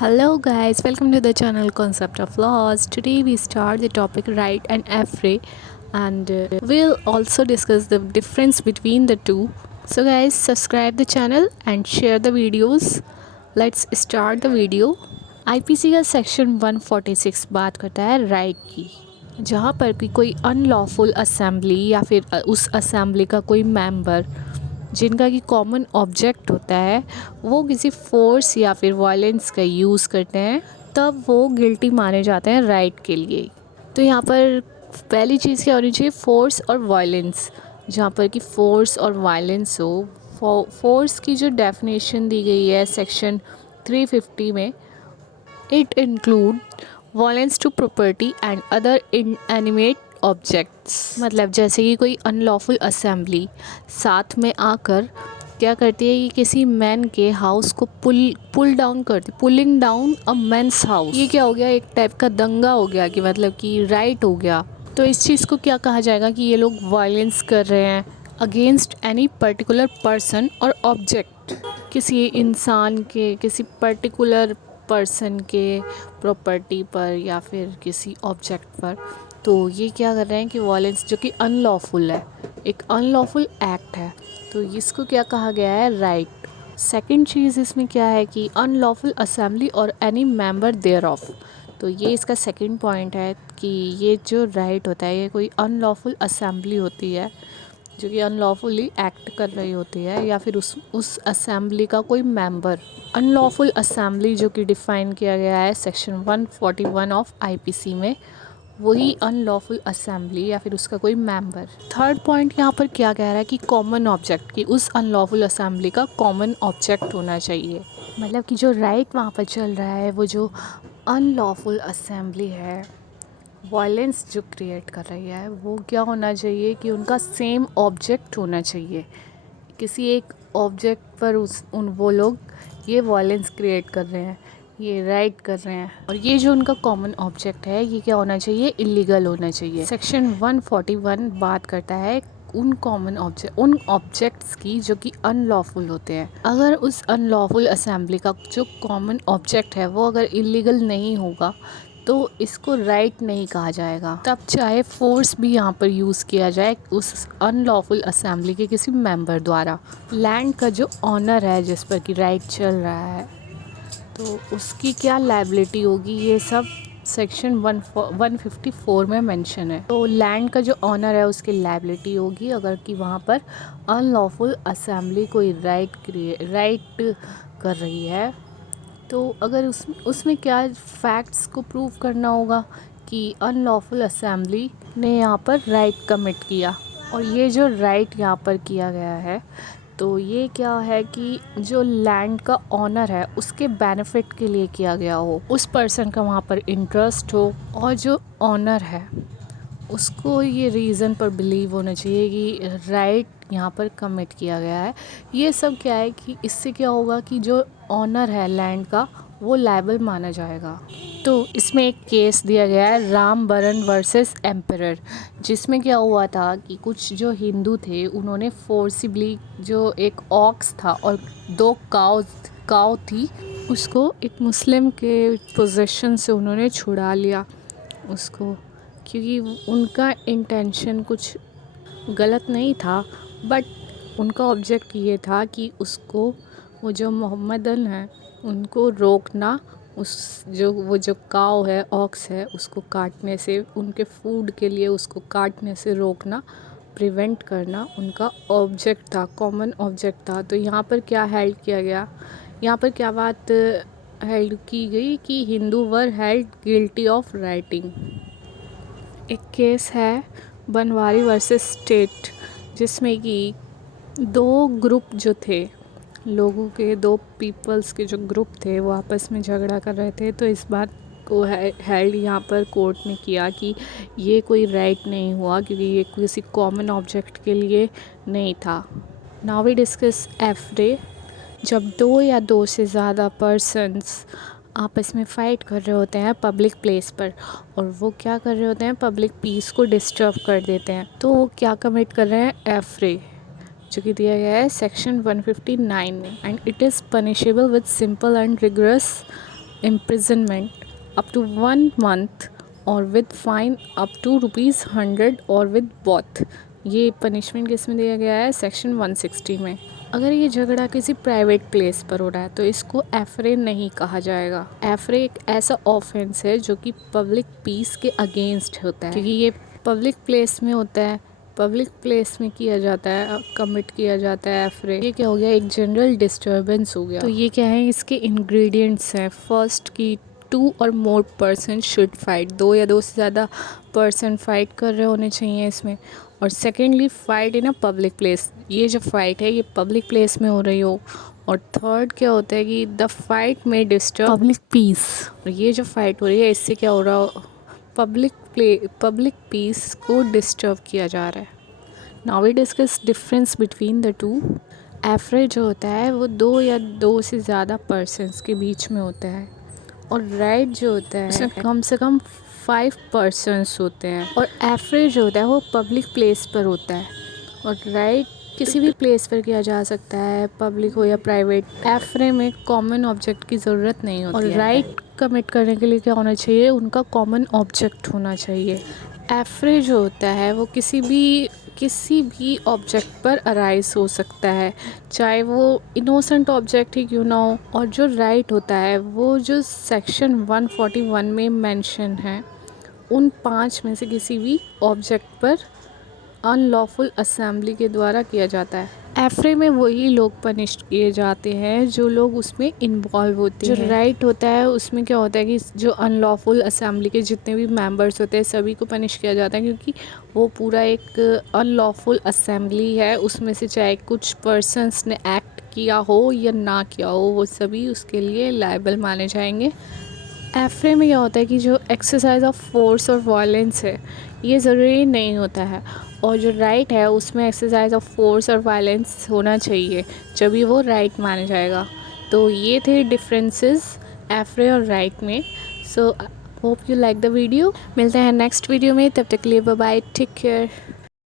Hello guys, welcome to the channel Concept of Laws. Today we start the topic right and affray and we'll also discuss the difference between the two. So guys, subscribe the channel and share the videos. Let's start the video. IPC का section 146 बात करता है right की, जहाँ पर भी कोई unlawful assembly या फिर उस असेंबली का कोई मेंबर जिनका कि कॉमन ऑब्जेक्ट होता है वो किसी फोर्स या फिर वायलेंस का यूज़ करते हैं, तब वो गिल्टी माने जाते हैं राइट के लिए। तो यहाँ पर पहली चीज़ क्या होनी चाहिए, फोर्स और वायलेंस। जहाँ पर कि फोर्स और वायलेंस हो, फोर्स की जो डेफिनेशन दी गई है सेक्शन 350 में, it include violence to property and other inanimate objects. मतलब जैसे कि कोई अनलॉफुल असेंबली साथ में आकर क्या करती है कि किसी मैन के हाउस को पुल डाउन करती, pulling down a man's house. ये क्या हो गया, एक टाइप का दंगा हो गया कि मतलब कि राइट हो गया। तो इस चीज़ को क्या कहा जाएगा कि ये लोग वायलेंस कर रहे हैं अगेंस्ट एनी पर्टिकुलर पर्सन और ऑब्जेक्ट, किसी इंसान के, किसी पर्टिकुलर पर्सन के प्रॉपर्टी पर या फिर किसी ऑब्जेक्ट पर। तो ये क्या कर रहे हैं कि वायलेंस जो कि अनलॉफुल है, एक अनलॉफुल एक्ट है, तो इसको क्या कहा गया है, राइट। सेकंड चीज़ इसमें क्या है कि अनलॉफुल असेंबली और एनी मेंबर देयर ऑफ। तो ये इसका सेकंड पॉइंट है कि ये जो राइट होता है, ये कोई अनलॉफुल असेंबली होती है जो कि अनलॉफुली एक्ट कर रही होती है, या फिर उस असेंबली का कोई मेंबर। अनलॉफुल असेंबली जो कि डिफ़ाइन किया गया है सेक्शन 141 ऑफ आईपीसी में, वही अनलॉफुल असेंबली या फिर उसका कोई मेंबर। थर्ड पॉइंट यहाँ पर क्या कह रहा है कि कॉमन ऑब्जेक्ट, कि उस अनलॉफुल असेंबली का कॉमन ऑब्जेक्ट होना चाहिए। मतलब कि जो राइट वहाँ पर चल रहा है, वो जो अनलॉफुल असेंबली है, वायलेंस जो क्रिएट कर रही है, वो क्या होना चाहिए कि उनका सेम ऑब्जेक्ट होना चाहिए। किसी एक ऑब्जेक्ट पर वो लोग ये वायलेंस क्रिएट कर रहे हैं, ये राइट कर रहे हैं, और ये जो उनका कॉमन ऑब्जेक्ट है ये क्या होना चाहिए, इलीगल होना चाहिए। सेक्शन 141 बात करता है उन उन ऑब्जेक्ट्स की जो कि अनलॉफुल होते हैं। अगर उस अनलॉफुल असेंबली का जो कॉमन ऑब्जेक्ट है वो अगर इलीगल नहीं होगा तो इसको राइट नहीं कहा जाएगा, तब चाहे फोर्स भी यहाँ पर यूज़ किया जाए उस अनलॉफुल असेंबली के किसी मेंबर द्वारा। लैंड का जो ऑनर है जिस पर कि राइट चल रहा है, तो उसकी क्या लायबिलिटी होगी, ये सब सेक्शन 154 में मेंशन है। तो लैंड का जो ऑनर है उसकी लायबिलिटी होगी अगर कि वहाँ पर अनलॉफुल असेंबली कोई राइट कर रही है। तो अगर उसमें क्या फैक्ट्स को प्रूव करना होगा कि अनलॉफुल असेंबली ने यहाँ पर राइट कमिट किया, और ये जो राइट यहाँ पर किया गया है, तो ये क्या है कि जो लैंड का ऑनर है उसके बेनिफिट के लिए किया गया हो, उस पर्सन का वहाँ पर इंटरेस्ट हो, और जो ऑनर है उसको ये रीज़न पर बिलीव होना चाहिए कि राइट यहाँ पर कमिट किया गया है। ये सब क्या है कि इससे क्या होगा कि जो ऑनर है लैंड का वो लायबल माना जाएगा। तो इसमें एक केस दिया गया है राम बरन वर्सेस एम्परर, जिसमें क्या हुआ था कि कुछ जो हिंदू थे उन्होंने फोर्सिबली जो एक ऑक्स था और दो काव थी, उसको एक मुस्लिम के पोजेशन से उन्होंने छुड़ा लिया उसको, क्योंकि उनका इंटेंशन कुछ गलत नहीं था, बट उनका ऑब्जेक्ट ये था कि उसको, वो जो मोहम्मदन हैं उनको रोकना, वो जो काव है, ऑक्स है, उसको काटने से, उनके फूड के लिए उसको काटने से रोकना, प्रिवेंट करना उनका ऑब्जेक्ट था, कॉमन ऑब्जेक्ट था। तो यहाँ पर क्या हेल्ड किया गया, यहाँ पर क्या बात हेल्ड की गई कि Hindu were held guilty of writing. एक केस है बनवारी वर्सेस स्टेट, जिसमें कि दो ग्रुप जो थे लोगों के, दो पीपल्स के जो ग्रुप थे वो आपस में झगड़ा कर रहे थे। तो इस बात को हेल्ड यहाँ पर कोर्ट ने किया कि ये कोई राइट नहीं हुआ क्योंकि ये किसी कॉमन ऑब्जेक्ट के लिए नहीं था। Now we discuss affray. जब दो या दो से ज़्यादा पर्सन्स आपस में फ़ाइट कर रहे होते हैं पब्लिक प्लेस पर, और वो क्या कर रहे होते हैं, पब्लिक पीस को डिस्टर्ब कर देते हैं, तो वो क्या कमिट कर रहे हैं, एफ्रे, जो कि दिया गया है सेक्शन 159 में। And it is punishable with simple and rigorous imprisonment up to 1 month और with fine up to ₹100 और with both। ये पनिशमेंट किस में दिया गया है? सेक्शन 160 में। अगर ये झगड़ा किसी प्राइवेट प्लेस पर हो रहा है तो इसको एफरे नहीं कहा जाएगा। एफरे एक ऐसा ऑफेंस है जो कि पब्लिक पीस के अगेंस्ट होता है, क्योंकि ये पब्लिक प्लेस में होता है, पब्लिक प्लेस में किया जाता है, कमिट किया जाता है एफरे। ये क्या हो गया? एक जनरल डिस्टर्बेंस हो गया। तो ये क्या है? इसके इंग्रेडिएंट्स हैं। फर्स्ट की 2 और मोर पर्सन शुड फाइट, 2 या 2 से ज़्यादा पर्सन फाइट कर रहे होने चाहिए इसमें। और secondly fight in a public place, ये जो फाइट है ये पब्लिक प्लेस में हो रही हो। और थर्ड क्या होता है कि द फाइट में डिस्टर्ब पब्लिक पीस, ये जो फाइट हो रही है इससे क्या हो रहा हो? पब्लिक पीस को डिस्टर्ब किया जा रहा है। Now we discuss difference between the two. Affray जो होता है वो 2 या 2 से ज़्यादा पर्सन्स के बीच में होता है, और राइट जो होता है उसमें कम से कम 5 पर्सन्स होते हैं। और एफरे जो होता है वो पब्लिक प्लेस पर होता है, और राइट किसी भी प्लेस पर किया जा सकता है, पब्लिक हो या प्राइवेट। एफरे में कॉमन ऑब्जेक्ट की ज़रूरत नहीं होती है। और राइट कमिट करने के लिए क्या होना चाहिए? उनका कॉमन ऑब्जेक्ट होना चाहिए। एफरे जो होता है वो किसी भी ऑब्जेक्ट पर अराइज हो सकता है, चाहे वो इनोसेंट ऑब्जेक्ट ही क्यों ना हो। और जो राइट होता है वो जो सेक्शन 141 में मेंशन है, उन 5 में से किसी भी ऑब्जेक्ट पर अनलॉफुल असेंबली के द्वारा किया जाता है। एफरे में वही लोग पनिश किए जाते हैं जो लोग उसमें इन्वॉल्व होते हैं। जो राइट होता है उसमें क्या होता है कि जो अनलॉफुल असेंबली के जितने भी मेंबर्स होते हैं सभी को पनिश किया जाता है, क्योंकि वो पूरा एक अनलॉफुल असेंबली है। उसमें से चाहे कुछ पर्सन्स ने एक्ट किया हो या ना किया हो, वो सभी उसके लिए लायबल माने जाएंगे। एफरे में क्या होता है कि जो एक्सरसाइज ऑफ फोर्स और वायलेंस है ये ज़रूरी नहीं होता है, और जो राइट है उसमें एक्सरसाइज ऑफ फोर्स और वायलेंस होना चाहिए, जभी वो राइट माना जाएगा। तो ये थे डिफरेंसेस एफरे और राइट में। So hope you like the video. मिलते हैं नेक्स्ट वीडियो में, तब तक के लिए बाय बाय, टेक केयर।